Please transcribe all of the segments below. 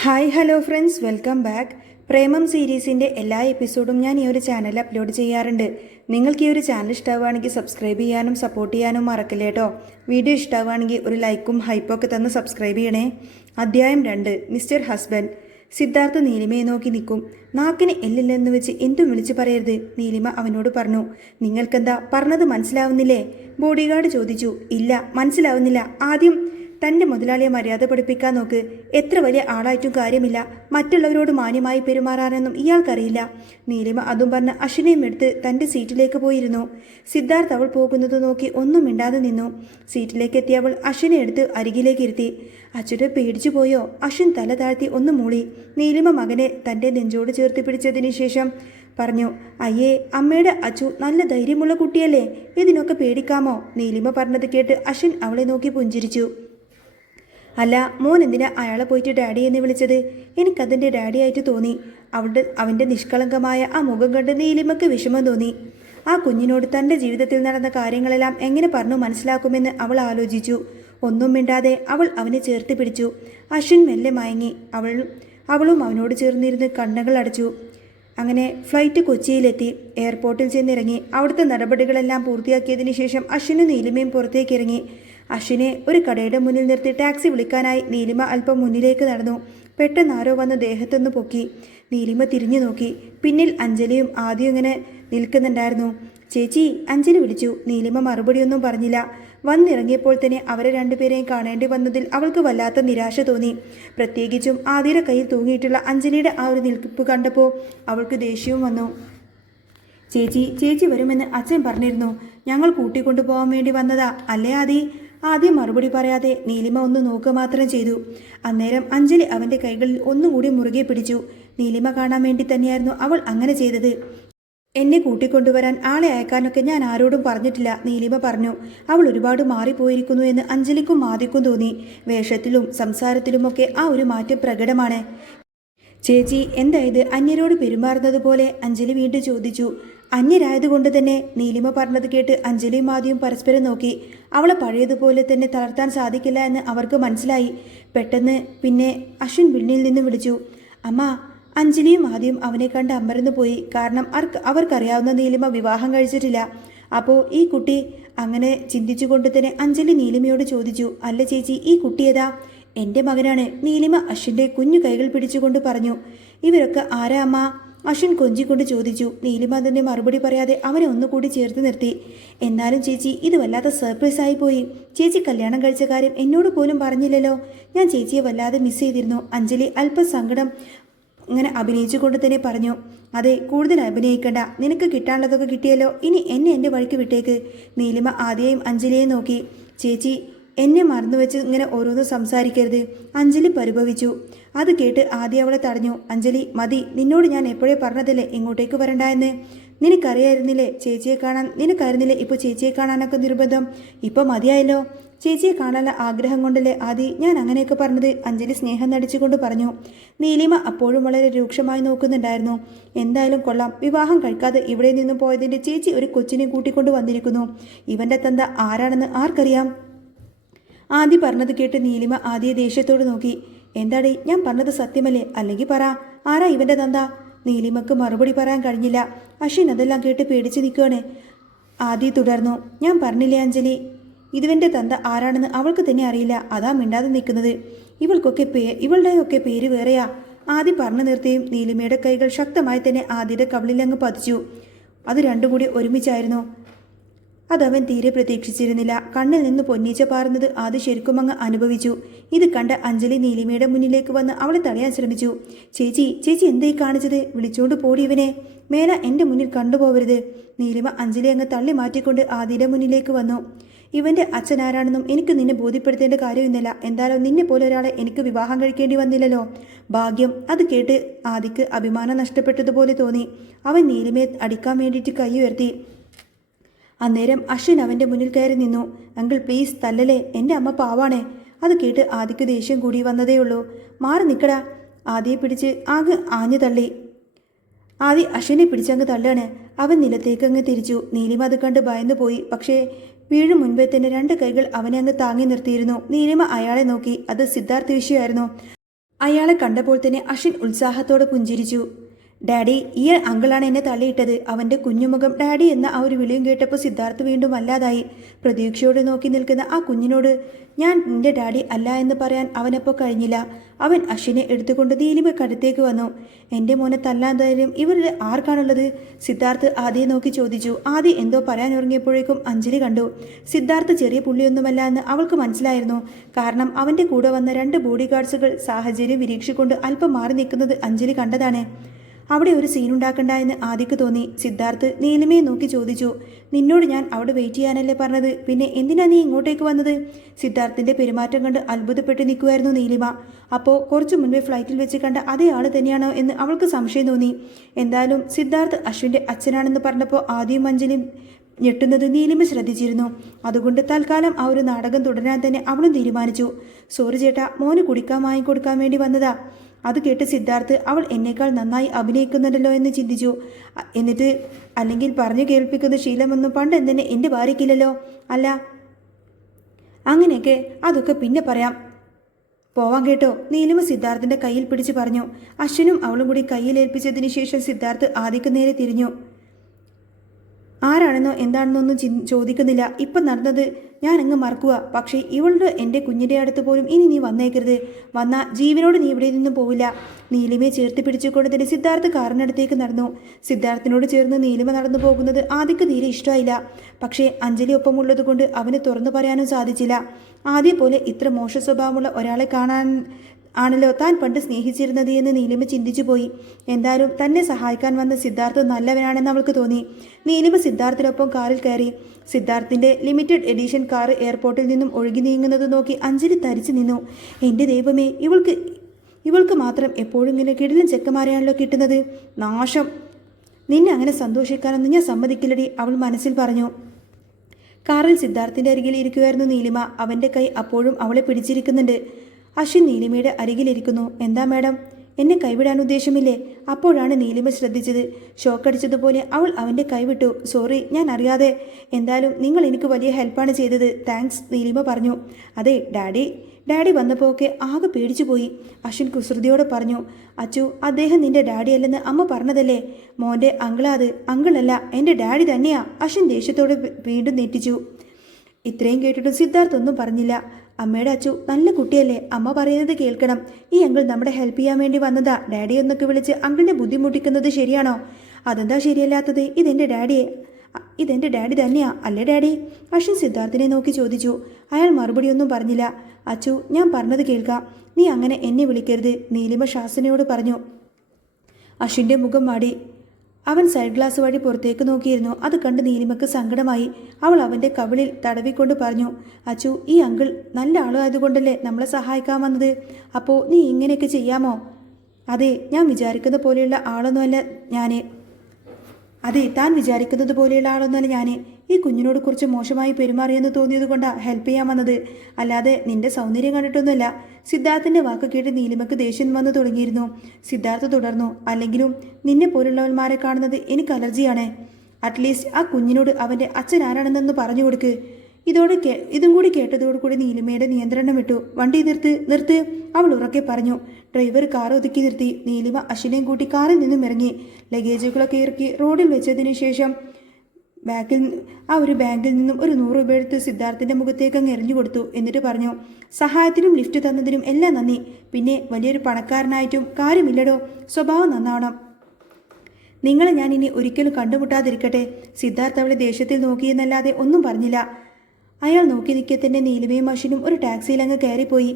Hi hello friends, welcome back. Premam സീരീസിൻ്റെ എല്ലാ എപ്പിസോഡും ഞാൻ ഈ ഒരു ചാനലിൽ അപ്ലോഡ് ചെയ്യാറുണ്ട്. നിങ്ങൾക്ക് ഈ ഒരു ചാനൽ ഇഷ്ടമാവുകയാണെങ്കിൽ സബ്സ്ക്രൈബ് ചെയ്യാനും സപ്പോർട്ട് ചെയ്യാനും മറക്കില്ല കേട്ടോ. വീഡിയോ ഇഷ്ടമാവുകയാണെങ്കിൽ ഒരു ലൈക്കും ഹൈപ്പൊക്കെ തന്ന് സബ്സ്ക്രൈബ് ചെയ്യണേ. അധ്യായം 2. Mister husband. സിദ്ധാർത്ഥ നീലിമയെ നോക്കി നിൽക്കും. നാക്കിന് എല്ലില്ലെന്ന് വെച്ച് എന്തും വിളിച്ചു പറയരുത്, നീലിമ അവനോട് പറഞ്ഞു. നിങ്ങൾക്കെന്താ പറഞ്ഞത് മനസ്സിലാവുന്നില്ലേ? ബോഡിഗാർഡ് ചോദിച്ചു. ഇല്ല, മനസ്സിലാവുന്നില്ല. ആദ്യം തൻ്റെ മുതലാളിയെ മര്യാദ പഠിപ്പിക്കാൻ നോക്ക്. എത്ര വലിയ ആളായിട്ടും കാര്യമില്ല. മറ്റുള്ളവരോട് മാന്യമായി പെരുമാറാനൊന്നും ഇയാൾക്കറിയില്ല. നീലിമ അതും പറഞ്ഞ് അശ്വിനെയും എടുത്ത് തൻ്റെ സീറ്റിലേക്ക് പോയിരുന്നു. സിദ്ധാർത്ഥ് അവൾ പോകുന്നത് നോക്കി ഒന്നും മിണ്ടാതെ നിന്നു. സീറ്റിലേക്ക് എത്തിയവൾ അശ്വിനെ എടുത്ത് അരികിലേക്ക് ഇരുത്തി. അച്ഛനെ പേടിച്ചു പോയോ? അശ്വിൻ തല താഴ്ത്തി ഒന്ന് മൂളി. നീലിമ മകനെ തൻ്റെ നെഞ്ചോട് ചേർത്ത് പിടിച്ചതിന് ശേഷം പറഞ്ഞു. അയ്യേ, അമ്മയുടെ അച്ചു നല്ല ധൈര്യമുള്ള കുട്ടിയല്ലേ, ഇതിനൊക്കെ പേടിക്കാമോ? നീലിമ പറഞ്ഞത് കേട്ട് അശ്വിൻ അവളെ നോക്കി പുഞ്ചിരിച്ചു. അല്ല, മോൻ എന്തിനാ അയാളെ പോയിട്ട് ഡാഡി എന്ന് വിളിച്ചത്? എനിക്കതിൻ്റെ ഡാഡിയായിട്ട് തോന്നി. അവൻ്റെ നിഷ്കളങ്കമായ ആ മുഖം കണ്ട് നീലിമയ്ക്ക് വിഷമം തോന്നി. ആ കുഞ്ഞിനോട് തൻ്റെ ജീവിതത്തിൽ നടന്ന കാര്യങ്ങളെല്ലാം എങ്ങനെ പറഞ്ഞു മനസ്സിലാക്കുമെന്ന് അവൾ ആലോചിച്ചു. ഒന്നും മിണ്ടാതെ അവൾ അവനെ ചേർത്ത് പിടിച്ചു. അശ്വിൻ മെല്ലെ മയങ്ങി. അവളും അവനോട് ചേർന്നിരുന്ന് കണ്ണുകൾ അടച്ചു. അങ്ങനെ ഫ്ലൈറ്റ് കൊച്ചിയിലെത്തി. എയർപോർട്ടിൽ ചെന്നിറങ്ങി. അവിടുത്തെ നടപടികളെല്ലാം പൂർത്തിയാക്കിയതിനു ശേഷം അശ്വിനും നീലിമയും പുറത്തേക്ക് ഇറങ്ങി. അശ്വിനെ ഒരു കടയുടെ മുന്നിൽ നിർത്തി ടാക്സി വിളിക്കാനായി നീലിമ അല്പം മുന്നിലേക്ക് നടന്നു. പെട്ടെന്ന് ആരോ വന്ന് ദേഹത്തൊന്ന് പൊക്കി. നീലിമ തിരിഞ്ഞു നോക്കി. പിന്നിൽ അഞ്ജലിയും ആദ്യം ഇങ്ങനെ നിൽക്കുന്നുണ്ടായിരുന്നു. ചേച്ചി, അഞ്ജലി വിളിച്ചു. നീലിമ മറുപടിയൊന്നും പറഞ്ഞില്ല. വന്നിറങ്ങിയപ്പോൾ തന്നെ അവരെ രണ്ടുപേരെയും കാണേണ്ടി വന്നതിൽ അവൾക്ക് വല്ലാത്ത നിരാശ തോന്നി. പ്രത്യേകിച്ചും ആദ്യയുടെ കയ്യിൽ തൂങ്ങിയിട്ടുള്ള അഞ്ജലിയുടെ ആ ഒരു നിൽപ്പ് കണ്ടപ്പോൾ അവൾക്ക് ദേഷ്യവും വന്നു. ചേച്ചി വരുമെന്ന് അച്ഛൻ പറഞ്ഞിരുന്നു. ഞങ്ങൾ കൂട്ടിക്കൊണ്ടുപോകാൻ വേണ്ടി വന്നതാ അല്ലേ ആദി? ആദ്യം മറുപടി പറയാതെ നീലിമ ഒന്ന് നോക്കുക മാത്രം ചെയ്തു. അന്നേരം അഞ്ജലി അവൻ്റെ കൈകളിൽ ഒന്നുകൂടി മുറുകെ പിടിച്ചു. നീലിമ കാണാൻ വേണ്ടി തന്നെയായിരുന്നു അവൾ അങ്ങനെ ചെയ്തത്. എന്നെ കൂട്ടിക്കൊണ്ടുവരാൻ ആളെ അയക്കാനൊക്കെ ഞാൻ ആരോടും പറഞ്ഞിട്ടില്ല, നീലിമ പറഞ്ഞു. അവൾ ഒരുപാട് മാറിപ്പോയിരിക്കുന്നു എന്ന് അഞ്ജലിക്കും ആദിക്കും തോന്നി. വേഷത്തിലും സംസാരത്തിലുമൊക്കെ ആ ഒരു മാറ്റം പ്രകടമാണ്. ചേച്ചി, എന്തായത് അന്യരോട് പെരുമാറുന്നത് പോലെ? അഞ്ജലി വീണ്ടും ചോദിച്ചു. അന്യരായതുകൊണ്ട് തന്നെ, നീലിമ പറഞ്ഞത് കേട്ട് അഞ്ജലിയും ആദ്യം പരസ്പരം നോക്കി. അവളെ പഴയതുപോലെ തന്നെ തളർത്താൻ സാധിക്കില്ല എന്ന് അവർക്ക് മനസ്സിലായി. പെട്ടെന്ന് പിന്നെ അശ്വിൻ പിന്നിൽ നിന്ന് വിളിച്ചു. അമ്മ. അഞ്ജലിയും ആദ്യം അവനെ കണ്ട് അമർന്നു പോയി. കാരണം അവർക്കറിയാവുന്ന നീലിമ വിവാഹം കഴിച്ചിട്ടില്ല. അപ്പോൾ ഈ കുട്ടി? അങ്ങനെ ചിന്തിച്ചുകൊണ്ട് തന്നെ അഞ്ജലി നീലിമയോട് ചോദിച്ചു. അല്ല ചേച്ചി, ഈ കുട്ടിയേതാ? എൻ്റെ മകനാണ്, നീലിമ അശ്വിൻ്റെ കുഞ്ഞു കൈകൾ പിടിച്ചുകൊണ്ട് പറഞ്ഞു. ഇവരൊക്കെ ആരാ അമ്മ? അശ്വിൻ കൊഞ്ചിക്കൊണ്ട് ചോദിച്ചു. നീലിമ അതിൻ്റെ മറുപടി പറയാതെ അവനെ ഒന്നുകൂടി ചേർത്ത് നിർത്തി. എന്നാലും ചേച്ചി, ഇത് വല്ലാത്ത സർപ്രൈസ് ആയിപ്പോയി. ചേച്ചി കല്യാണം കഴിച്ച കാര്യം എന്നോട് പോലും പറഞ്ഞില്ലല്ലോ. ഞാൻ ചേച്ചിയെ വല്ലാതെ മിസ് ചെയ്തിരുന്നു. അഞ്ജലി അല്പം സങ്കടം ഇങ്ങനെ അഭിനയിച്ചുകൊണ്ട് തന്നെ പറഞ്ഞു. അതെ, കൂടുതൽ അഭിനയിക്കണ്ട. നിനക്ക് കിട്ടാനുള്ളതൊക്കെ കിട്ടിയല്ലോ. ഇനി എന്നെ എൻ്റെ വഴിക്ക് വിട്ടേക്ക്. നീലിമ ആദ്യയും അഞ്ജലിയെയും നോക്കി. ചേച്ചി, എന്നെ മറന്നുവെച്ച് ഇങ്ങനെ ഓരോന്ന് സംസാരിക്കരുത്, അഞ്ജലി പരിഭവിച്ചു. അത് കേട്ട് ആദ്യം അവളെ തടഞ്ഞു. അഞ്ജലി, മതി. നിന്നോട് ഞാൻ എപ്പോഴേ പറഞ്ഞതല്ലേ ഇങ്ങോട്ടേക്ക് വരണ്ടായെന്ന്? നിനക്കറിയായിരുന്നില്ലേ ചേച്ചിയെ കാണാൻ? നിനക്കായിരുന്നില്ലേ ഇപ്പോൾ ചേച്ചിയെ കാണാനൊക്കെ നിർബന്ധം? ഇപ്പോൾ മതിയായല്ലോ. ചേച്ചിയെ കാണാനുള്ള ആഗ്രഹം കൊണ്ടല്ലേ ആദി ഞാൻ അങ്ങനെയൊക്കെ പറഞ്ഞത്? അഞ്ജലി സ്നേഹം നടിച്ചുകൊണ്ട് പറഞ്ഞു. നീലിമ അപ്പോഴും വളരെ രൂക്ഷമായി നോക്കുന്നുണ്ടായിരുന്നു. എന്തായാലും കൊള്ളാം, വിവാഹം കഴിക്കാതെ ഇവിടെ നിന്നും പോയതിൻ്റെ ചേച്ചി ഒരു കൊച്ചിനെ കൂട്ടിക്കൊണ്ട് വന്നിരിക്കുന്നു. ഇവൻ്റെ തന്ത ആരാണെന്ന് ആർക്കറിയാം? ആദി പറഞ്ഞത് കേട്ട് നീലിമ ആദിയെ ദേഷ്യത്തോട് നോക്കി. എന്താടി, ഞാൻ പറഞ്ഞത് സത്യമല്ലേ? അല്ലെങ്കിൽ പറ, ആരാ ഇവൻ്റെ തന്ത? നീലിമക്ക് മറുപടി പറയാൻ കഴിഞ്ഞില്ല. അശ്വിൻ അതെല്ലാം കേട്ട് പേടിച്ച് നിൽക്കുകയാണ്. ആദി തുടർന്നു. ഞാൻ പറഞ്ഞില്ലേ അഞ്ജലി, ഇതുവൻ്റെ തന്ത ആരാണെന്ന് അവൾക്ക് തന്നെ അറിയില്ല. അതാ മിണ്ടാതെ നിൽക്കുന്നത്. ഇവളുടെയൊക്കെ പേര് വേറെയാ. ആദി പറഞ്ഞു നിർത്തിയും നീലിമയുടെ കൈകൾ ശക്തമായി തന്നെ ആദിയുടെ കവിളിലങ്ങ് പതിച്ചു. അത് രണ്ടും കൂടി ഒരുമിച്ചായിരുന്നു. അതവൻ തീരെ പ്രതീക്ഷിച്ചിരുന്നില്ല. കണ്ണിൽ നിന്ന് പൊന്നീച്ച പാറുന്നത് ആദ്യം ശരിക്കും അങ്ങ് അനുഭവിച്ചു. ഇത് കണ്ട അഞ്ജലി നീലിമയുടെ മുന്നിലേക്ക് വന്ന് അവളെ തടയാൻ ശ്രമിച്ചു. ചേച്ചി എന്തായി കാണിച്ചത്? വിളിച്ചോണ്ട് പോടി ഇവനെ. മേല എൻ്റെ മുന്നിൽ കണ്ടുപോകരുത്. നീലിമ അഞ്ജലി അങ്ങ് തള്ളി മാറ്റിക്കൊണ്ട് ആദിയുടെ മുന്നിലേക്ക് വന്നു. ഇവൻ്റെ അച്ഛൻ ആരാണെന്നും എനിക്ക് നിന്നെ ബോധ്യപ്പെടുത്തേണ്ട കാര്യമൊന്നുമില്ല. എന്തായാലും നിന്നെ പോലെ ഒരാളെ എനിക്ക് വിവാഹം കഴിക്കേണ്ടി വന്നില്ലല്ലോ. ഭാഗ്യം. അത് കേട്ട് ആദിക്ക് അഭിമാനം നഷ്ടപ്പെട്ടതുപോലെ തോന്നി. അവൻ നീലിമയെ അടിക്കാൻ വേണ്ടിയിട്ട് കൈ ഉയർത്തി. അന്നേരം അശ്വിൻ അവൻ്റെ മുന്നിൽ കയറി നിന്നു. അങ്കിൾ പ്ലീസ് തല്ലല്ലേ, എൻ്റെ അമ്മ പാവാണേ. അത് കേട്ട് ആദിക്ക് ദേഷ്യം കൂടി വന്നതേയുള്ളൂ. മാറി നിൽക്കടാ. ആദിയെ പിടിച്ച് ആകെ ആഞ്ഞു തള്ളി. ആദി അശ്വിനെ പിടിച്ചങ്ങ് തള്ളുകയാണ്. അവൻ നിലത്തേക്ക് അങ്ങ് തിരിച്ചു. നീലിമ അത് കണ്ട് ഭയന്നു പോയി. പക്ഷേ വീഴും മുൻപേ തന്നെ രണ്ട് കൈകൾ അവനെ അങ്ങ് താങ്ങി നിർത്തിയിരുന്നു. നീലിമ അയാളെ നോക്കി. അത് സിദ്ധാർത്ഥ വിഷയമായിരുന്നു. അയാളെ കണ്ടപ്പോൾ തന്നെ അശ്വിൻ ഉത്സാഹത്തോടെ പുഞ്ചിരിച്ചു. ഡാഡി, ഈ അങ്കിളാണ് എന്നെ തള്ളിയിട്ടത്. അവൻ്റെ കുഞ്ഞുമുഖം ഡാഡി എന്ന ആ ഒരു വിളിയും കേട്ടപ്പോൾ സിദ്ധാർത്ഥ് വീണ്ടും വല്ലാതായി. പ്രതീക്ഷയോടെ നോക്കി നിൽക്കുന്ന ആ കുഞ്ഞിനോട് ഞാൻ നിന്റെ ഡാഡി അല്ല എന്ന് പറയാൻ അവനപ്പോൾ കഴിഞ്ഞില്ല. അവൻ അശ്വിനെ എടുത്തുകൊണ്ട് നീലിമക്കടുത്തേക്ക് വന്നു. എൻ്റെ മോനെ തല്ലാൻ ധൈര്യം ഇവരുടെ ആർക്കാണുള്ളത്? സിദ്ധാർത്ഥ് ആദിയെ നോക്കി ചോദിച്ചു. ആദി എന്തോ പറയാൻ ഒരുങ്ങിയപ്പോഴേക്കും അഞ്ജലി കണ്ടു. സിദ്ധാർത്ഥ് ചെറിയ പുള്ളിയൊന്നുമല്ല എന്ന് അവൾക്ക് മനസ്സിലായിരുന്നു. കാരണം അവൻ്റെ കൂടെ വന്ന 2 ബോഡി ഗാർഡ്സുകൾ സാഹചര്യം വീക്ഷിക്കൊണ്ട് അല്പം മാറി നിൽക്കുന്നത് അഞ്ജലി കണ്ടതാണ്. അവിടെ ഒരു സീനുണ്ടാക്കണ്ട എന്ന് ആദിക്ക് തോന്നി. സിദ്ധാർത്ഥ് നീലിമയെ നോക്കി ചോദിച്ചു. നിന്നോട് ഞാൻ അവിടെ വെയിറ്റ് ചെയ്യാനല്ലേ പറഞ്ഞത്, പിന്നെ എന്തിനാ നീ ഇങ്ങോട്ടേക്ക് വന്നത്? സിദ്ധാർത്ഥിൻ്റെ പെരുമാറ്റം കണ്ട് അത്ഭുതപ്പെട്ട് നിൽക്കുമായിരുന്നു നീലിമ. അപ്പോൾ കുറച്ചു മുൻപേ ഫ്ലൈറ്റിൽ വെച്ച് കണ്ട അതേ ആൾ തന്നെയാണോ എന്ന് അവൾക്ക് സംശയം തോന്നി. എന്തായാലും സിദ്ധാർത്ഥ് അശ്വിൻ്റെ അച്ഛനാണെന്ന് പറഞ്ഞപ്പോൾ ആദ്യം അഞ്ജലിയും ഞെട്ടുന്നത് നീലിമ ശ്രദ്ധിച്ചിരുന്നു. അതുകൊണ്ട് തൽക്കാലം ആ ഒരു നാടകം തുടരാൻ തന്നെ അവളും തീരുമാനിച്ചു. സോറി ചേട്ടാ, മോന് കുടിക്കാൻ വാങ്ങിക്കൊടുക്കാൻ വേണ്ടി വന്നതാ. അത് കേട്ട് സിദ്ധാർത്ഥ് അവൾ എന്നേക്കാൾ നന്നായി അഭിനയിക്കുന്നുണ്ടല്ലോ എന്ന് ചിന്തിച്ചു. എന്നിട്ട് അല്ലെങ്കിൽ പറഞ്ഞു കേൾപ്പിക്കുന്ന ശീലമൊന്നും പണ്ട് എന്തിനെ എൻ്റെ ഭാര്യയ്ക്കില്ലല്ലോ. അല്ല, അങ്ങനെയൊക്കെ അതൊക്കെ പിന്നെ പറയാം, പോവാൻ കേട്ടോ. നീലിമ സിദ്ധാർത്ഥിൻ്റെ കയ്യിൽ പിടിച്ച് പറഞ്ഞു. അശ്വിനും അവളും കൂടി കയ്യിലേൽപ്പിച്ചതിന് ശേഷം സിദ്ധാർത്ഥ് ആദിക്ക് നേരെ തിരിഞ്ഞു. ആരാണെന്നോ എന്താണെന്നോ ഒന്നും ചോദിക്കുന്നില്ല. ഇപ്പം നടന്നത് ഞാൻ അങ്ങ് മറക്കുക. പക്ഷേ ഇവളുടെ എൻ്റെ കുഞ്ഞിൻ്റെ അടുത്ത് പോലും ഇനി നീ വന്നേക്കരുത്. വന്നാൽ ജീവനോട് നീ ഇവിടെ നിന്നും പോവില്ല. നീലിമയെ ചേർത്ത് പിടിച്ചുകൊണ്ട് തന്നെ സിദ്ധാർത്ഥ് കാറിനടുത്തേക്ക് നടന്നു. സിദ്ധാർത്ഥിനോട് ചേർന്ന് നീലിമ നടന്നു പോകുന്നത് ആദിക്ക് തീരെ ഇഷ്ടമായില്ല. പക്ഷേ അഞ്ജലി ഒപ്പമുള്ളത് കൊണ്ട് അവന് തുറന്നു പറയാനും സാധിച്ചില്ല. ആദ്യം പോലെ ഇത്ര മോശ സ്വഭാവമുള്ള ഒരാളെ കാണാൻ ആണല്ലോ താൻ പണ്ട് സ്നേഹിച്ചിരുന്നത് എന്ന് നീലിമ ചിന്തിച്ചു പോയി. എന്തായാലും തന്നെ സഹായിക്കാൻ വന്ന സിദ്ധാർത്ഥ് നല്ലവനാണെന്ന് അവൾക്ക് തോന്നി. നീലിമ സിദ്ധാർത്ഥിനൊപ്പം കാറിൽ കയറി. സിദ്ധാർത്ഥിൻ്റെ ലിമിറ്റഡ് എഡിഷൻ കാർ എയർപോർട്ടിൽ നിന്നും ഒഴുകി നീങ്ങുന്നത് നോക്കി അഞ്ജലി തരിച്ചു നിന്നു. എൻ്റെ ദൈവമേ, ഇവൾക്ക് മാത്രം എപ്പോഴും ഇങ്ങനെ കിടിലൻ ചെക്കന്മാരെയാണല്ലോ കിട്ടുന്നത്. നാശം, നിന്നെ അങ്ങനെ സന്തോഷിക്കാനൊന്നും ഞാൻ സമ്മതിക്കില്ലടി, അവൾ മനസ്സിൽ പറഞ്ഞു. കാറിൽ സിദ്ധാർത്ഥിൻ്റെ അരികിൽ ഇരിക്കുമായിരുന്നു നീലിമ. അവൻ്റെ കൈ അപ്പോഴും അവളെ പിടിച്ചിരിക്കുന്നുണ്ട്. അശ്വിൻ നീലിമയുടെ അരികിലിരിക്കുന്നു. എന്താ മാഡം, എന്നെ കൈവിടാൻ ഉദ്ദേശമില്ലേ? അപ്പോഴാണ് നീലിമ ശ്രദ്ധിച്ചത്. ഷോക്കടിച്ചതുപോലെ അവൾ അവൻ്റെ കൈവിട്ടു. സോറി, ഞാൻ അറിയാതെ. എന്തായാലും നിങ്ങൾ എനിക്ക് വലിയ ഹെൽപ്പാണ് ചെയ്തത്. താങ്ക്സ്, നീലിമ പറഞ്ഞു. അതെ, ഡാഡി വന്നപ്പോൾ ഒക്കെ ആകെ പേടിച്ചു പോയി. അശ്വിൻ കുസൃതിയോടെ പറഞ്ഞു. അച്ചു, അദ്ദേഹം നിന്റെ ഡാഡി അല്ലെന്ന് അമ്മ പറഞ്ഞതല്ലേ? മോൻ്റെ അങ്കിളാ അത്. അങ്കിളല്ല, എൻ്റെ ഡാഡി തന്നെയാ. അശ്വിൻ ദേഷ്യത്തോടെ വീണ്ടും നെറ്റിച്ചു. ഇത്രയും കേട്ടിട്ടും സിദ്ധാർത്ഥ് ഒന്നും പറഞ്ഞില്ല. അമ്മയുടെ അച്ചു നല്ല കുട്ടിയല്ലേ, അമ്മ പറയുന്നത് കേൾക്കണം. ഈ അങ്കിൾ നമ്മുടെ ഹെൽപ്പ് ചെയ്യാൻ വേണ്ടി വന്നതാ. ഡാഡി എന്നൊക്കെ വിളിച്ച് അങ്കിളിനെ ബുദ്ധിമുട്ടിക്കുന്നത് ശരിയാണോ? അതെന്താ ശരിയല്ലാത്തത്? ഇതെൻ്റെ ഡാഡി തന്നെയാ അല്ലേ ഡാഡി? അശ്വിൻ സിദ്ധാർത്ഥിനെ നോക്കി ചോദിച്ചു. അയാൾ മറുപടിയൊന്നും പറഞ്ഞില്ല. അച്ചു, ഞാൻ പറഞ്ഞത് കേൾക്കാം. നീ അങ്ങനെ എന്നെ വിളിക്കരുത്, നീലിമ ശാസനയോട് പറഞ്ഞു. അശ്വിൻ്റെ മുഖം മാടി. അവൻ സൈഡ് ഗ്ലാസ് വഴി പുറത്തേക്ക് നോക്കിയിരുന്നു. അത് കണ്ട് നീലിമക്ക് സങ്കടമായി. അവൾ അവൻ്റെ കവിളിൽ തടവിക്കൊണ്ട് പറഞ്ഞു. അച്ചു, ഈ അങ്കിൾ നല്ല ആളായതുകൊണ്ടല്ലേ നമ്മളെ സഹായിക്കാൻ വന്നത്. അപ്പോൾ നീ ഇങ്ങനെയൊക്കെ ചെയ്യാമോ? അതെ, ഞാൻ വിചാരിക്കുന്ന പോലെയുള്ള ആളൊന്നുമല്ല ഞാൻ. താൻ വിചാരിക്കുന്നത് പോലെയുള്ള ആളൊന്നുമല്ല ഞാൻ. ഈ കുഞ്ഞിനോട് കുറച്ച് മോശമായി പെരുമാറിയെന്ന് തോന്നിയത് കൊണ്ടാണ് ഹെൽപ്പ് ചെയ്യാൻ വന്നത്, അല്ലാതെ നിന്റെ സൗന്ദര്യം കണ്ടിട്ടൊന്നുമല്ല. സിദ്ധാർത്ഥിൻ്റെ വാക്ക് കേട്ട് നീലിമക്ക് ദേഷ്യം വന്നു തുടങ്ങിയിരുന്നു. സിദ്ധാർത്ഥ് തുടർന്നു. അല്ലെങ്കിലും നിന്നെ പോലുള്ളവന്മാരെ കാണുന്നത് എനിക്ക് അലർജിയാണ്. അറ്റ്ലീസ്റ്റ് ആ കുഞ്ഞിനോട് അവൻ്റെ അച്ഛൻ ആരാണെന്നൊന്ന് പറഞ്ഞു കൊടുക്ക്. ഇതും കൂടി കേട്ടതോടുകൂടി നീലിമയുടെ നിയന്ത്രണം വിട്ടു. വണ്ടി നിർത്ത്, അവൾ ഉറക്കെ പറഞ്ഞു. ഡ്രൈവർ കാർ ഒതുക്കി നിർത്തി. നീലിമ അശ്വിനെയും കൂട്ടി കാറിൽ നിന്നും ഇറങ്ങി. ലഗേജുകളൊക്കെ ഇറക്കി റോഡിൽ വെച്ചതിന് ശേഷം ബാങ്കിൽ നിന്നും ഒരു 100 രൂപ എടുത്ത് സിദ്ധാർത്ഥിൻ്റെ മുഖത്തേക്ക് അങ്ങ് എറിഞ്ഞു കൊടുത്തു. എന്നിട്ട് പറഞ്ഞു, സഹായത്തിനും ലിഫ്റ്റ് തന്നതിനും എല്ലാം നന്ദി. പിന്നെ വലിയൊരു പണക്കാരനായിട്ടും കാര്യമില്ലടോ, സ്വഭാവം നന്നാവണം. നിങ്ങളെ ഞാൻ ഇനി ഒരിക്കലും കണ്ടുമുട്ടാതിരിക്കട്ടെ. സിദ്ധാർത്ഥ് അവളെ ദേഷ്യത്തിൽ നോക്കിയെന്നല്ലാതെ ഒന്നും പറഞ്ഞില്ല. അയാൾ നോക്കി നിൽക്കെ തന്നെ നീലിമയും അശ്വിനും ഒരു ടാക്സിയിൽ അങ്ങ് കയറിപ്പോയി.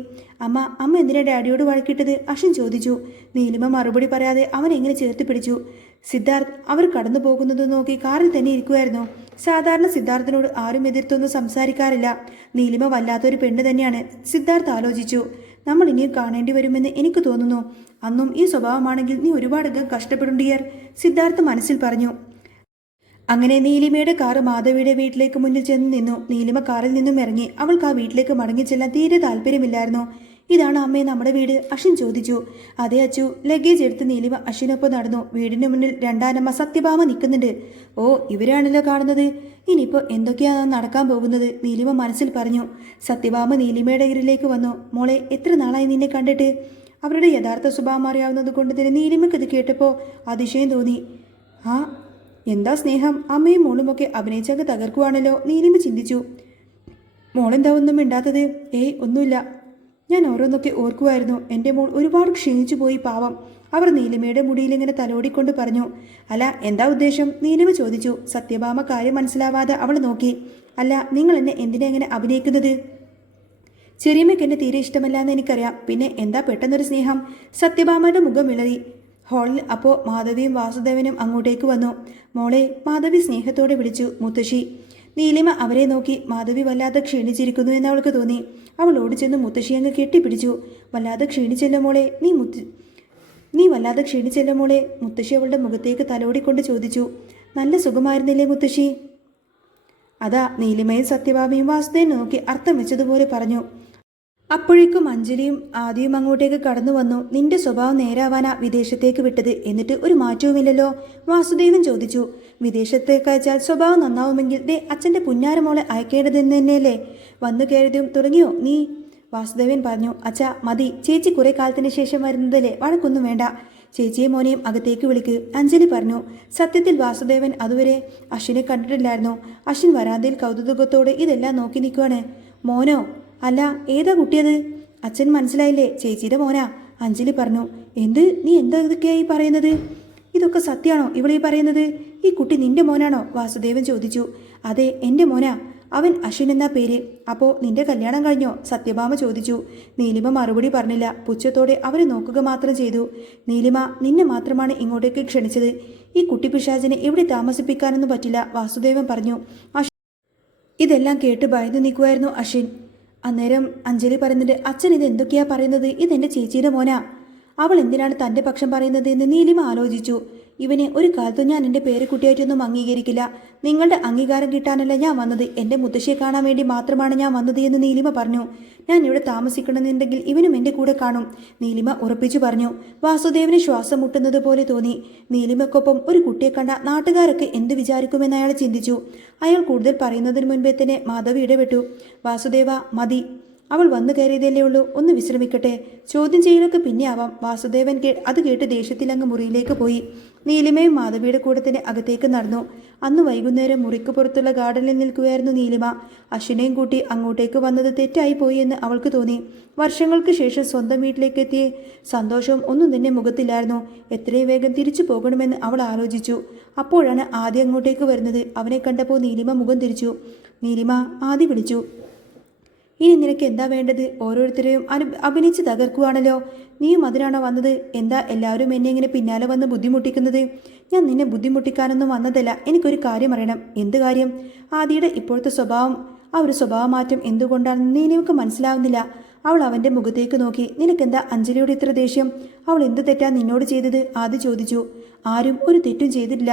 അമ്മ എന്തിനാ ഡാഡിയോട് വഴക്കിട്ടത്? അശ്വിൻ ചോദിച്ചു. നീലിമ മറുപടി പറയാതെ അവൻ എങ്ങനെ ചേർത്ത് പിടിച്ചു. സിദ്ധാർത്ഥ് അവർ കടന്നു പോകുന്നത് നോക്കി കാറിൽ തന്നെ ഇരിക്കുമായിരുന്നു. സാധാരണ സിദ്ധാർത്ഥിനോട് ആരും എതിർത്തൊന്നും സംസാരിക്കാറില്ല. നീലിമ വല്ലാത്തൊരു പെണ്ണ് തന്നെയാണ്, സിദ്ധാർത്ഥ് ആലോചിച്ചു. നമ്മൾ ഇനിയും കാണേണ്ടി വരുമെന്ന് എനിക്ക് തോന്നുന്നു. അന്നും ഈ സ്വഭാവമാണെങ്കിൽ നീ ഒരുപാട് കഷ്ടപ്പെടുണ്ടിയർ, സിദ്ധാർത്ഥ് മനസ്സിൽ പറഞ്ഞു. അങ്ങനെ നീലിമയുടെ കാറ് മാധവിയുടെ വീട്ടിലേക്ക് മുന്നിൽ ചെന്ന് നിന്നു. നീലിമ കാറിൽ നിന്നും ഇറങ്ങി. അവൾക്ക് ആ വീട്ടിലേക്ക് മടങ്ങിച്ചെല്ലാൻ തീരെ താല്പര്യമില്ലായിരുന്നു. ഇതാണ് അമ്മേ നമ്മുടെ വീട്? അശ്വിൻ ചോദിച്ചു. അതേ അച്ചു. ലഗേജ് എടുത്ത് നീലിമ അശ്വിനൊപ്പം നടന്നു. വീടിന് മുന്നിൽ രണ്ടാനമ്മ സത്യഭാമ നിൽക്കുന്നുണ്ട്. ഓ, ഇവരാണല്ലോ കാണുന്നത്. ഇനിയിപ്പോൾ എന്തൊക്കെയാണ് നടക്കാൻ പോകുന്നത്? നീലിമ മനസ്സിൽ പറഞ്ഞു. സത്യഭാമ നീലിമയുടെ ഇരിലേക്ക് വന്നു. മോളെ, എത്ര നാളായി നിന്നെ കണ്ടിട്ട്? അവരുടെ യഥാർത്ഥ സ്വഭാവം അറിയാവുന്നത് കൊണ്ട് തന്നെ നീലിമയ്ക്ക് ഇത് കേട്ടപ്പോൾ അതിശയം തോന്നി. ആ എന്താ സ്നേഹം, അമ്മയും മോളുമൊക്കെ അഭിനയിച്ചൊക്കെ തകർക്കുവാണല്ലോ, നീലിമ ചിന്തിച്ചു. മോളെന്താ ഒന്നും മിണ്ടാത്തത്? ഏയ് ഒന്നുമില്ല, ഞാൻ ഓരോന്നൊക്കെ ഓർക്കുമായിരുന്നു. എൻ്റെ മോൾ ഒരുപാട് ക്ഷീണിച്ചു പോയി, പാവം. അവർ നീലിമയുടെ മുടിയിലിങ്ങനെ തലോടിക്കൊണ്ട് പറഞ്ഞു. അല്ല, എന്താ ഉദ്ദേശം? നീലിമ ചോദിച്ചു. സത്യഭാമ കാര്യം മനസ്സിലാവാതെ അവൾ നോക്കി. അല്ല, നിങ്ങൾ എന്നെ എന്തിനാ എങ്ങനെ അഭിനയിക്കുന്നത്? ചെറിയമ്മയ്ക്ക് എന്നെ തീരെ ഇഷ്ടമല്ല എന്ന് എനിക്കറിയാം, പിന്നെ എന്താ പെട്ടെന്നൊരു സ്നേഹം? സത്യഭാമയുടെ മുഖം വിളറി. ഹാളിൽ അപ്പോൾ മാധവിയും വാസുദേവനും അങ്ങോട്ടേക്ക് വന്നു. മോളെ, മാധവി സ്നേഹത്തോടെ വിളിച്ചു. മുത്തശ്ശി. നീലിമ അവരെ നോക്കി. മാധവി വല്ലാതെ ക്ഷീണിച്ചിരിക്കുന്നു എന്ന് അവൾക്ക് തോന്നി. അവൾ ഓടിച്ചെന്ന് മുത്തശ്ശി അങ്ങ് കെട്ടിപ്പിടിച്ചു. വല്ലാതെ ക്ഷീണിച്ചല്ലോ മോളെ, നീ വല്ലാതെ ക്ഷീണിച്ചല്ലോ മോളെ. മുത്തശ്ശി അവളുടെ മുഖത്തേക്ക് തലോടിക്കൊണ്ട് ചോദിച്ചു. നല്ല സുഖമായിരുന്നില്ലേ മുത്തശ്ശി? അതാ നീലിമയും സത്യഭാമയും വാസുദേവൻ നോക്കി അർത്ഥം വെച്ചതുപോലെ പറഞ്ഞു. അപ്പോഴേക്കും അഞ്ജലിയും ആദ്യം അങ്ങോട്ടേക്ക് കടന്നു വന്നു. നിന്റെ സ്വഭാവം നേരാവാനാ വിദേശത്തേക്ക് വിട്ടത്, എന്നിട്ട് ഒരു മാറ്റവുമില്ലല്ലോ? വാസുദേവൻ ചോദിച്ചു. വിദേശത്തേക്ക് അയച്ചാൽ സ്വഭാവം നന്നാവുമെങ്കിൽ ദേ അച്ഛൻ്റെ പുന്നാരമോളെ അയക്കേണ്ടതെന്ന് തന്നെയല്ലേ? വന്നു കയറിയതും തുടങ്ങിയോ നീ? വാസുദേവൻ പറഞ്ഞു. അച്ഛാ മതി, ചേച്ചി കുറെ കാലത്തിന് ശേഷം വരുന്നതല്ലേ, വഴക്കൊന്നും വേണ്ട. ചേച്ചിയെ മോനെയും അകത്തേക്ക് വിളിക്ക്, അഞ്ജലി പറഞ്ഞു. സത്യത്തിൽ വാസുദേവൻ അതുവരെ അശ്വിനെ കണ്ടിട്ടില്ലായിരുന്നു. അശ്വിൻ വരാന്തയിൽ കൗതുകത്തോടെ ഇതെല്ലാം നോക്കി നിൽക്കുവാണ്. മോനോ? അല്ല, ഏതാ കുട്ടിയത്? അച്ഛൻ മനസ്സിലായില്ലേ, ചേച്ചിയുടെ മോനാ, അഞ്ജലി പറഞ്ഞു. നീ എന്തൊക്കെയായി പറയുന്നത്? ഇതൊക്കെ സത്യമാണോ ഇവളീ പറയുന്നത്? ഈ കുട്ടി നിന്റെ മോനാണോ? വാസുദേവൻ ചോദിച്ചു. അതെ, എൻ്റെ മോനാ. അവൻ അശ്വിൻ എന്നാ പേര്. അപ്പോൾ നിന്റെ കല്യാണം കഴിഞ്ഞോ? സത്യഭാമ ചോദിച്ചു. നീലിമ മറുപടി പറഞ്ഞില്ല. പുച്ഛത്തോടെ അവരെ നോക്കുക മാത്രം ചെയ്തു. നീലിമ, നിന്നെ മാത്രമാണ് ഇങ്ങോട്ടേക്ക് ക്ഷണിച്ചത്. ഈ കുട്ടി പിശാചിനെ ഇവിടെ താമസിപ്പിക്കാനൊന്നും പറ്റില്ല, വാസുദേവൻ പറഞ്ഞു. ഇതെല്ലാം കേട്ട് ഭയന്നു നിൽക്കുമായിരുന്നു അശ്വിൻ. അന്നേരം അഞ്ജലി പറയുന്നുണ്ട്. അച്ഛൻ ഇത് എന്തൊക്കെയാ പറയുന്നത്? ഇതെൻ്റെ ചേച്ചിയുടെ മോനാ. അവൾ എന്തിനാണ് തൻ്റെ പക്ഷം പറയുന്നത് എന്ന് നീലിമ ആലോചിച്ചു. ഇവനെ ഒരു കാലത്തും ഞാൻ എൻ്റെ പേരക്കുട്ടിയായിട്ടൊന്നും അംഗീകരിക്കില്ല. നിങ്ങളുടെ അംഗീകാരം കിട്ടാനല്ല ഞാൻ വന്നത്, എൻ്റെ മുത്തശ്ശിയെ കാണാൻ വേണ്ടി മാത്രമാണ് ഞാൻ വന്നത് എന്ന് നീലിമ പറഞ്ഞു. ഞാൻ ഇവിടെ താമസിക്കണമെന്നുണ്ടെങ്കിൽ ഇവനും എൻ്റെ കൂടെ കാണും, നീലിമ ഉറപ്പിച്ചു പറഞ്ഞു. വാസുദേവന് ശ്വാസം മുട്ടുന്നത് പോലെ തോന്നി. നീലിമയ്ക്കൊപ്പം ഒരു കുട്ടിയെ കണ്ട നാട്ടുകാരൊക്കെ എന്ത് വിചാരിക്കുമെന്ന് അയാൾ ചിന്തിച്ചു. അയാൾ കൂടുതൽ പറയുന്നതിന് മുൻപേ തന്നെ മാധവി ഇടപെട്ടു. വാസുദേവ, മതി, അവൾ വന്നു കയറിയതല്ലേ ഉള്ളൂ, ഒന്ന് വിശ്രമിക്കട്ടെ. ചോദ്യം ചെയ്യലൊക്കെ പിന്നെ ആവാം. വാസുദേവൻ അത് കേട്ട് ദേഷ്യത്തിലങ്ങ് മുറിയിലേക്ക് പോയി. നീലിമയും മാധവിയുടെ കൂടെ തന്നെ അകത്തേക്ക് നടന്നു. അന്ന് വൈകുന്നേരം മുറിക്ക് പുറത്തുള്ള ഗാർഡനിൽ നിൽക്കുകയായിരുന്നു നീലിമ. അശ്വിനെയും കൂട്ടി അങ്ങോട്ടേക്ക് വന്നത് തെറ്റായി പോയി എന്ന് അവൾക്ക് തോന്നി. വർഷങ്ങൾക്ക് ശേഷം സ്വന്തം വീട്ടിലേക്ക് എത്തിയ സന്തോഷവും ഒന്നും തന്നെ മുഖത്തില്ലായിരുന്നു. എത്രയും വേഗം തിരിച്ചു പോകണമെന്ന് അവൾ ആലോചിച്ചു. അപ്പോഴാണ് ആദ്യം അങ്ങോട്ടേക്ക് വരുന്നത്. അവനെ കണ്ടപ്പോൾ നീലിമ മുഖം തിരിച്ചു. നീലിമ, ആദ്യ വിളിച്ചു. ഇനി നിനക്ക് എന്താ വേണ്ടത്? ഓരോരുത്തരെയും അഭിനയിച്ച് തകർക്കുവാണല്ലോ. നീയും അതിനാണോ വന്നത്? എന്താ എല്ലാവരും എന്നെ ഇങ്ങനെ പിന്നാലെ വന്ന് ബുദ്ധിമുട്ടിക്കുന്നത്? ഞാൻ നിന്നെ ബുദ്ധിമുട്ടിക്കാനൊന്നും വന്നതല്ല. എനിക്കൊരു കാര്യം അറിയണം. എന്ത് കാര്യം? ആദിയുടെ ഇപ്പോഴത്തെ സ്വഭാവം, ആ ഒരു സ്വഭാവമാറ്റം എന്തുകൊണ്ടാണെന്ന് നീനിക്ക് മനസ്സിലാവുന്നില്ല. അവൾ അവൻ്റെ മുഖത്തേക്ക് നോക്കി. നിനക്കെന്താ അഞ്ജലിയോട് ഇത്ര ദേഷ്യം? അവൾ എന്ത് തെറ്റാ നിന്നോട് ചെയ്തത്? ആദ്യ ചോദിച്ചു. ആരും ഒരു തെറ്റും ചെയ്തിട്ടില്ല.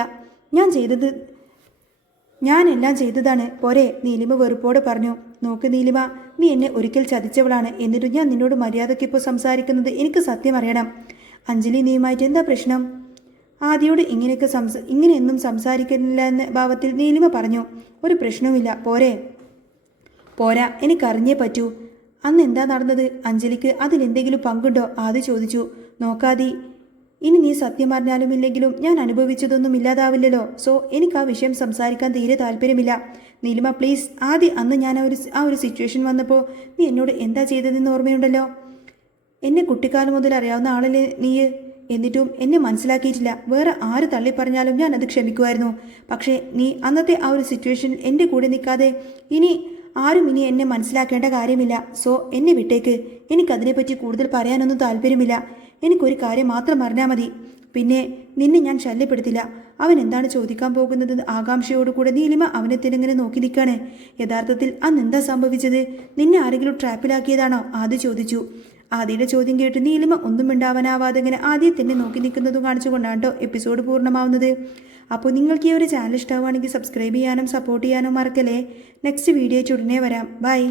ഞാനെല്ലാം ചെയ്തതാണ് പോരെ, നീലിമ വെറുപ്പോടെ പറഞ്ഞു. നോക്ക് നീലിമ, നീ എന്നെ ഒരിക്കൽ ചതിച്ചവളാണ്. എന്നിട്ടും ഞാൻ നിന്നോട് മര്യാദയ്ക്ക് ഇപ്പോൾ സംസാരിക്കുന്നത് എനിക്ക് സത്യം അറിയണം. അഞ്ജലി, നീയുമായിട്ട് എന്താ പ്രശ്നം? ആദിയോട് ഇങ്ങനെയൊന്നും സംസാരിക്കുന്നില്ല എന്ന ഭാവത്തിൽ നീലിമ പറഞ്ഞു. ഒരു പ്രശ്നവുമില്ല, പോരാ, എനിക്കറിഞ്ഞേ പറ്റൂ. അന്ന് എന്താ നടന്നത്? അഞ്ജലിക്ക് അതിലെന്തെങ്കിലും പങ്കുണ്ടോ? ആദി ചോദിച്ചു. നോക്കാതി, ഇനി നീ സത്യം പറഞ്ഞാലും ഇല്ലെങ്കിലും ഞാൻ അനുഭവിച്ചതൊന്നും ഇല്ലാതാവില്ലല്ലോ. സോ എനിക്ക് ആ വിഷയം സംസാരിക്കാൻ തീരെ താല്പര്യമില്ല. നീലിമ പ്ലീസ്. ആദ്യം അന്ന് ഞാൻ ആ ഒരു സിറ്റുവേഷൻ വന്നപ്പോൾ നീ എന്നോട് എന്താ ചെയ്തതെന്ന് ഓർമ്മയുണ്ടല്ലോ? എന്നെ കുട്ടിക്കാലം മുതൽ അറിയാവുന്ന ആളല്ലേ നീ? എന്നിട്ടും എന്നെ മനസ്സിലാക്കിയിട്ടില്ല. വേറെ ആര് തള്ളിപ്പറഞ്ഞാലും ഞാൻ അത് ക്ഷമിക്കുമായിരുന്നു. പക്ഷേ നീ അന്നത്തെ ആ ഒരു സിറ്റുവേഷനിൽ എൻ്റെ കൂടെ നിൽക്കാതെ ആരും ഇനി എന്നെ മനസ്സിലാക്കേണ്ട കാര്യമില്ല. സോ എന്നെ വിട്ടേക്ക്. എനിക്കതിനെപ്പറ്റി കൂടുതൽ പറയാനൊന്നും താല്പര്യമില്ല. എനിക്കൊരു കാര്യം മാത്രം അറിഞ്ഞാൽ മതി. പിന്നെ നിന്നെ ഞാൻ ശല്യപ്പെടുത്തില്ല. അവൻ എന്താണ് ചോദിക്കാൻ പോകുന്നത് ആകാംക്ഷയോടുകൂടെ നീലിമ അവനെ തിരങ്ങനെ നോക്കി നിൽക്കാണ്. യഥാർത്ഥത്തിൽ അന്ന് എന്താ സംഭവിച്ചത്? നിന്നെ ആരെങ്കിലും ട്രാപ്പിലാക്കിയതാണോ? ആദ്യ ചോദിച്ചു. ആദിയുടെ ചോദ്യം കേട്ട് നീലിമ ഒന്നും ഉണ്ടാവാനാവാതെ ഇങ്ങനെ ആദ്യം തന്നെ നോക്കി നിൽക്കുന്നതും കാണിച്ചുകൊണ്ടാണ് കേട്ടോ എപ്പിസോഡ് പൂർണ്ണമാവുന്നത്. അപ്പോൾ നിങ്ങൾക്ക് ഈ ഒരു ചാനൽ ഇഷ്ടമാവുകയാണെങ്കിൽ സബ്സ്ക്രൈബ് ചെയ്യാനും സപ്പോർട്ട് ചെയ്യാനും മറക്കല്ലേ. നെക്സ്റ്റ് വീഡിയോ ഉടനെ വരാം. ബൈ.